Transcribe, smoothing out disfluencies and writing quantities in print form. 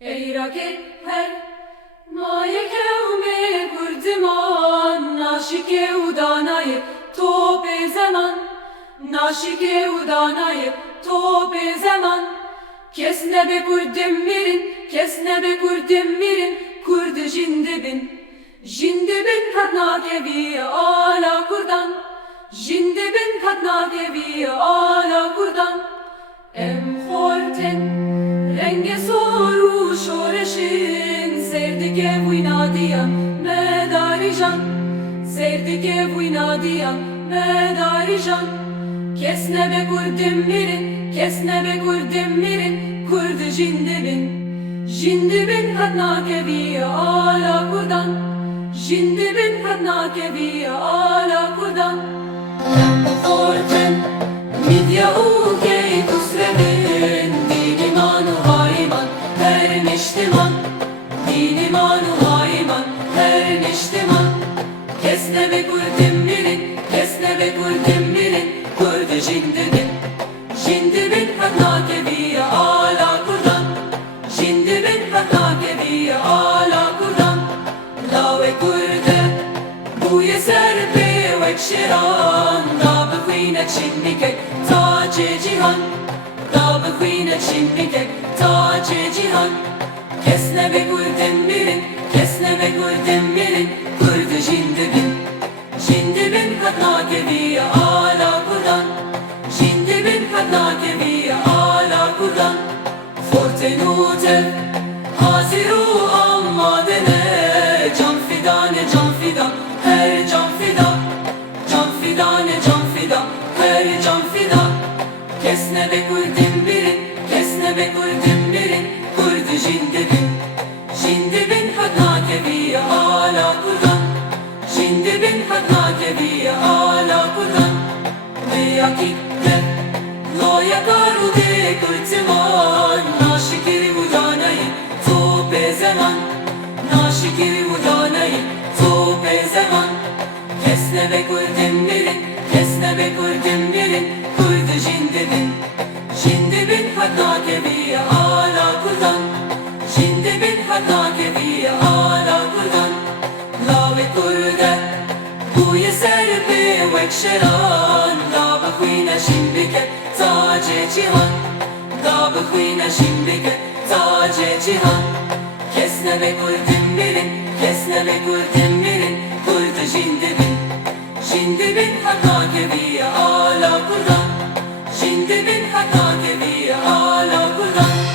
ای راکت هر مایه که اومه گردمان ناشکه و دانای تو به زمان ناشکه و دانای تو به زمان کس نبه کردم میرین کس نبه کردم میرین کرد jinde bin kadnake vi ala kurdan jinde bin kadnake vi ala kurdan em khorten renge soru shoreshin serdike vuynadiya medarijan serdike vuynadiya medarijan kesne be kurdim mirin kesne be kurdim mirin kurd jinde bin kadnake vi ala kurdan jinde bin kadnake vi ala kurdan Orten midya uke tusrebin Diniman hayman her niştiman Diniman hayman her niştiman Kesne be kurdim mirin kesne be kurdim mirin Kurdu jinde bin kadnake vi ala kurdan jinde bin kadnake vi ala kurdan Lave kurde bu yeser be vekşiran Da bıkhine çinnike tace cihan Da bıkhine çinnike tace cihan Kesne be kurdem mirin kesne be kurdem mirin Kurdu jinde bin kadnake vi ala kurdan jinde bin kadnake vi ala kurdan Fortenutev haziru ammadene Can fidane can fidan her can fida Can fidane can fida her can fida Kesne be kurdem mirin kesne be kurdem mirin Kurdu jinde bin kadnake vi ala kurdan jinde bin kadnake vi ala kurdan Veya kitle loya karude kurtiman Naşikiri udanayı to be zaman Naşikiri udanayı to be zaman Kesne be kurdem mirin kesne be kurdem mirin Kurdu jinde bin kadnake vi ala kurdan jinde bin kadnake vi ala kurdan Lave kurde bu yeser be vekşeran Da bıkhine şimdike tace cihan Da bıkhine şimdike tace cihan Kesne be kurdem mirin kesne be kurdem mirin Kurdu jinde bin kadnake vi ala kurdan jinde bin kadnake vi ala kurdan